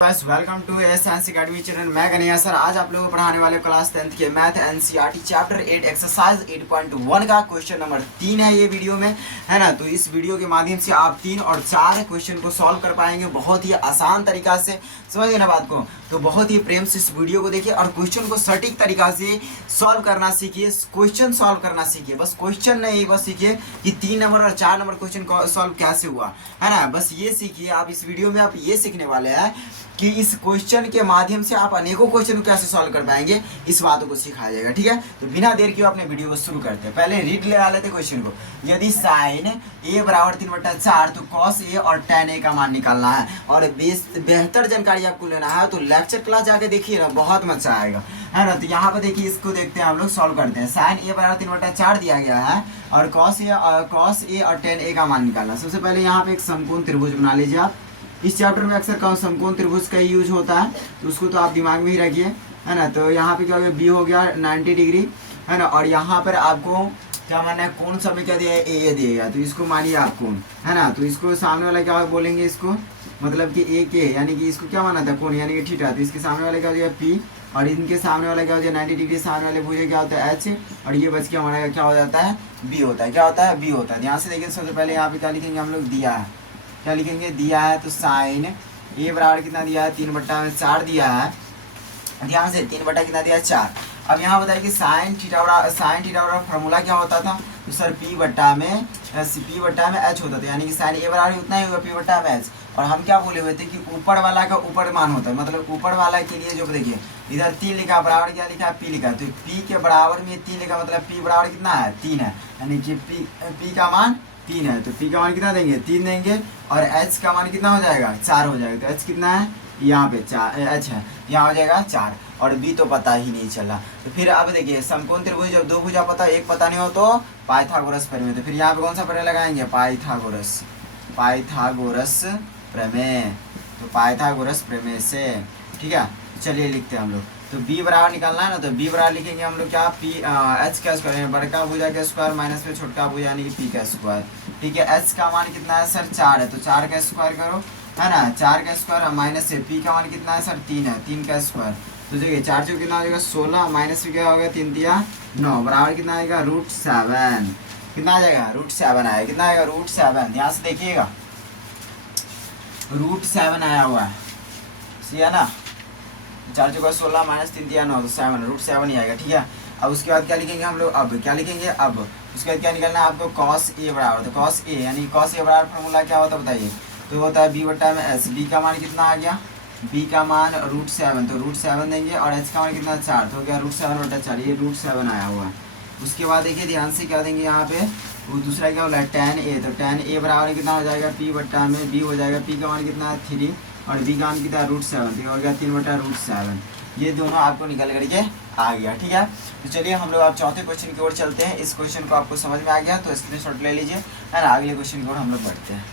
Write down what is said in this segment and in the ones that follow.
बस welcome to S science academy channel. मैं Kanhaiya sir आज आप लोगों को पढ़ाने वाले क्लास 10th के मैथ एनसीईआरटी चैप्टर 8 एक्सरसाइज 8.1 का क्वेश्चन नंबर 3 है ये वीडियो में, है ना। तो इस वीडियो के माध्यम से आप 3 और 4 क्वेश्चन को सॉल्व कर पाएंगे बहुत ही आसान तरीका से। समझ गए ना बात को। तो बहुत ही प्रेम से इस वीडियो को देखिए और क्वेश्चन को सटीक तरीका से सॉल्व करना सीखिए, क्वेश्चन सॉल्व करना सीखिए। बस क्वेश्चन नहीं, बस सीखिए कि 3 नंबर और 4 नंबर क्वेश्चन सॉल्व कैसे हुआ, है ना। बस ये सीखिए आप। इस वीडियो में आप ये सीखने वाले हैं कि इस क्वेश्चन के माध्यम से आप अनेकों क्वेश्चन को कैसे सॉल्व कर पाएंगे, इस बातों को सिखाया जाएगा। ठीक है, तो बिना देर किए अपने वीडियो को शुरू करते हैं। पहले रीड ले लेते क्वेश्चन को। यदि साइन ए बराबर 3/4 तो कॉस ए और tan ए का मान निकालना है और बेहतर जानकारी आपको लेना है तो लेक्चर क्लास जाके देखिए ना, बहुत मजा आएगा, है ना। तो यहाँ पर देखिए, इसको देखते हैं हम लोग, सॉल्व करते हैं। साइन ए बराबर 3/4 दिया गया है और कॉस ए और tan ए का मान निकालना। सबसे पहले यहाँ पे एक समकोण त्रिभुज बना लीजिए आप। इस चैप्टर में अक्सर कौन समकोण त्रिभुज का यूज होता है, तो उसको तो आप दिमाग में ही रखिए, है ना। तो यहाँ पे क्या हो गया, बी हो गया 90 डिग्री, है ना। और यहाँ पर आपको क्या मानना है, कौन सा में क्या दिया है, ए दिएगा, तो इसको मानिए आप कोण, है ना। तो इसको सामने वाला क्या बोलेंगे, इसको मतलब कि ए के, यानी कि इसको क्या माना था, कोण यानी कि थीटा। तो इसके सामने वाले क्या हो जाएगा पी और इनके सामने वाला क्या हो जाएगा 90 डिग्री। सामने वाले भुजा क्या होता है एच और ये बच के हमारा क्या हो जाता है, बी होता है। क्या होता है, बी होता है। ध्यान से देखिए, सबसे पहले यहाँ पे क्या लिखेंगे हम लोग, दिया है, क्या लिखेंगे, दिया है। तो साइन ए बराबर कितना दिया है, 3/4 दिया है। ध्यान से 3 बटा कितना दिया है, 4। अब यहाँ बताइए कि साइन थीटा बराबर फार्मूला क्या होता था, तो सर पी बट्टा में एच होता था, यानी कि साइन ए बराबर उतना ही होगा पी बट्टा में एच। और हम क्या बोले हुए थे कि ऊपर वाला का ऊपर मान होता है, मतलब ऊपर वाला के लिए जो देखिए इधर 3 लिखा, बराबर क्या लिखा, पी लिखा। तो पी के बराबर में 3 लिखा, मतलब पी बराबर कितना है, 3 है, यानी कि पी का मान 3 है। तो पी का मान कितना देंगे, 3 देंगे। और एच का मान कितना हो जाएगा, 4 हो जाएगा। तो एच कितना है, यहाँ पे 4 एच है, यहाँ हो जाएगा 4 और बी तो पता ही नहीं चला। तो फिर अब देखिए, समकोण त्रिभुज जब दो भुजा पता एक पता नहीं हो तो पाइथागोरस प्रमेय। तो फिर यहाँ पे कौन सा प्रमेय लगाएंगे, पाइथागोरस प्रमेय। तो पाइथागोरस प्रमेय से, ठीक है। चलिए लिखते हैं हम लोग। तो b बराबर निकालना है ना, तो b बराबर लिखेंगे हम लोग क्या, पी एच का स्क्वायर, बड़का भुजा का स्क्वायर माइनस में छोटका भुजा यानी कि p का स्क्वायर। ठीक है, h का मान कितना है सर, 4 है, तो 4 का स्क्वायर करो, है ना। 4 का स्क्वायर माइनस से p का मान कितना है सर, 3 है, 3 का स्क्वायर। तो देखिए 4 चौक कितना हो जाएगा 16, माइनस में क्या होगा 3 दिया 9, बराबर कितना आएगा, √7। कितना आ जाएगा, √7 आएगा। कितना आएगा, √7। ध्यान से देखिएगा, √7 आया हुआ है, सही है ना। 4 चौका 16 माइनस 3 दिया 9, तो 7 √7 ही आएगा। ठीक है, अब उसके बाद क्या लिखेंगे हम लोग, अब क्या लिखेंगे, अब उसके बाद क्या निकलना है आपको, कॉस ए बराबर। तो कॉस ए यानी कॉस ए बराबर फॉर्मूला क्या होता है बताइए, तो होता है बी बट्टा में एच। बी का मान कितना आ गया, बी का मान √7, तो √7 देंगे। और एच का मान कितना 4, तो हो गया √7/4, ये √7 आया हुआ है। उसके बाद देखिए ध्यान से क्या देंगे यहाँ पे, वो दूसरा क्या बोला है, tan ए। तो tan ए बराबर कितना हो जाएगा, पी बट्टा में बी हो जाएगा। पी का मान कितना है 3 और बी का मान कितना है √7, तो हो गया 3/√7। ये दोनों आपको निकल करके आ गया। ठीक है, तो चलिए हम लोग आप चौथे क्वेश्चन की ओर चलते हैं। इस क्वेश्चन को आपको समझ में आ गया तो स्क्रीनशॉट ले लीजिए, है ना। अगले क्वेश्चन की ओर हम लोग बढ़ते हैं।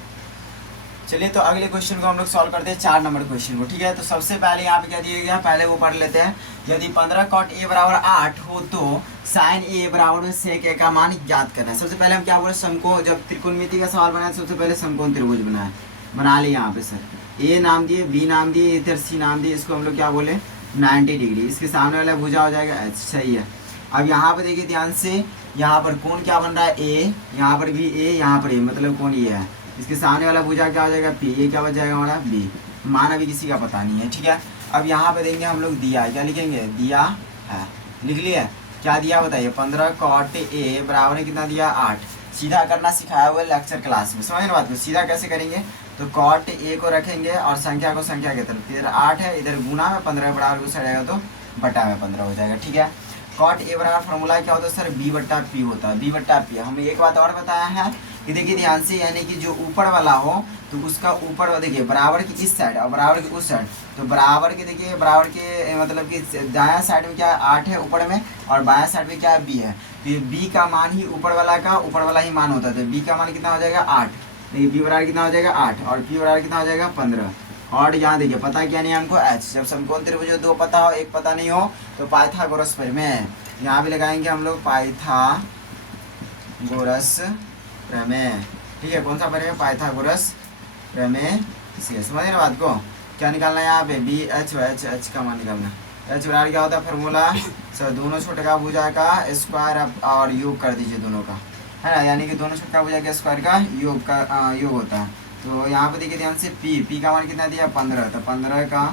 चलिए तो अगले क्वेश्चन को हम लोग सॉल्व करते हैं, 4 नंबर क्वेश्चन को। ठीक है, तो सबसे पहले यहाँ पे क्या दिया गया, पहले वो पढ़ लेते हैं। यदि 15 cot a बराबर 8 हो तो साइन ए बराबर में sec a का मान ज्ञात करना है। सबसे पहले हम क्या बोले, समकोण, जब त्रिकोणमिति का सवाल बनाया सबसे पहले समकोण त्रिभुज बना लिया। यहाँ पे सर ए नाम दिए, बी नाम दिए, इधर सी नाम दिए, इसको हम लोग क्या बोले 90 डिग्री। इसके सामने वाला भुजा हो जाएगा एच, सही है। अब यहाँ पे देखिए ध्यान से, यहाँ पर कोण क्या बन रहा है, ए, यहाँ पर भी ए, यहाँ पर ए, मतलब कोण ये है। इसके सामने वाला भुजा क्या हो जाएगा पी, ये क्या बच जाएगा हमारा बी। मान अभी किसी का पता नहीं है। ठीक है, अब यहाँ पे देंगे हम लोग दिया, क्या लिखेंगे, दिया है, लिख लिया। क्या दिया बताइए, 15 cot a बराबर है कितना दिया 8। सीधा करना सिखाया हुआ है लेक्चर क्लास में, समझ रहे बात को। सीधा कैसे करेंगे, तो cot a को रखेंगे और संख्या को संख्या की तरफ, इधर 8 है, इधर गुना में 15 बराबर को सड़ेगा तो बटा में 15 हो जाएगा। ठीक है, cot a बराबर फॉर्मूला क्या होता है सर, b बट्टा p होता है, b बट्टा p। हमें एक बात और बताया है कि देखिए ध्यान से, यानी कि जो ऊपर वाला हो तो उसका ऊपर देखिए बराबर की इस साइड और बराबर की उस साइड। तो बराबर के देखिए, बराबर के मतलब कि दायां साइड में क्या 8 है ऊपर में और बायां साइड में क्या b है। तो ये b का मान ही ऊपर वाला ही मान होता है। तो b का मान कितना हो जाएगा 8, देखिए b बराबर कितना हो जाएगा 8 और p बराबर कितना हो जाएगा 15। और यहाँ देखिए पता क्या नहीं हमको h। जब समकोण त्रिभुज दो पता हो एक पता नहीं हो तो पाइथागोरस प्रमेय, यहाँ भी लगाएंगे हम लोग पाइथागोरस प्रमेय। ठीक है, कौन सा प्रमेय, पाइथागोरस प्रमेय से, समझ रहे बात को। क्या निकालना है यहाँ पे बी एच एच का मान निकालना है। एच बराबर क्या होता है फॉर्मूला सर दोनों छोटे का भुजा का स्क्वायर और योग कर दीजिए दोनों का, है ना, यानी कि दोनों छोटा भुजा के स्क्वायर का योग होता है। तो यहाँ पे देखिए ध्यान से पी का मान कितना दिया 15, तो 15 का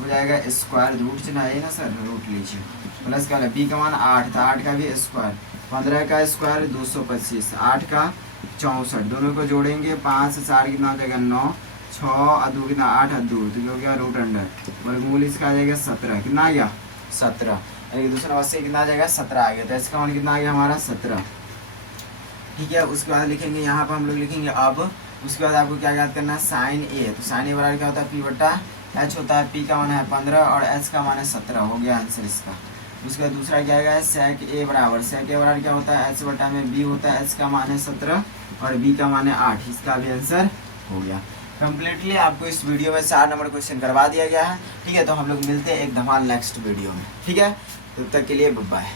हो जाएगा स्क्वायर, रूट चुना है ना सर, रूट लीजिए, प्लस क्या है पी का मान 8 था, 8 का भी स्क्वायर, 15 का स्क्वायर 225, 8 का 64, दोनों को जोड़ेंगे 5 से 4 कितना हो जाएगा 9, 6 और 2 कितना 8 और 2 तो क्या हो गया रूट अंडर, वर्गमूल इसका आ जाएगा 17, कितना आ गया 17, यानी कि दूसरा नंबर से कितना आ जाएगा 17 आ गया। तो इसका मान कितना आ गया हमारा 17, ठीक है। उसके बाद लिखेंगे यहाँ पर हम लोग लिखेंगे अब, उसके बाद आपको क्या याद करना है साइन ए, तो साइन ए बराबर क्या होता है पी बटा एच होता है, पी का मान है 15 और एच का मान है 17, हो गया आंसर इसका। उसके बाद दूसरा क्या आएगा सेक ए बराबर, सेक ए बराबर क्या होता है एच बटा में बी होता है, एच का मान है 17 और बी का मान है 8, इसका भी आंसर हो गया। कम्प्लीटली आपको इस वीडियो में 4 नंबर क्वेश्चन करवा दिया गया है, ठीक है। तो हम लोग मिलते हैं एक धमाल नेक्स्ट वीडियो में, ठीक है, तब तक के लिए बाय।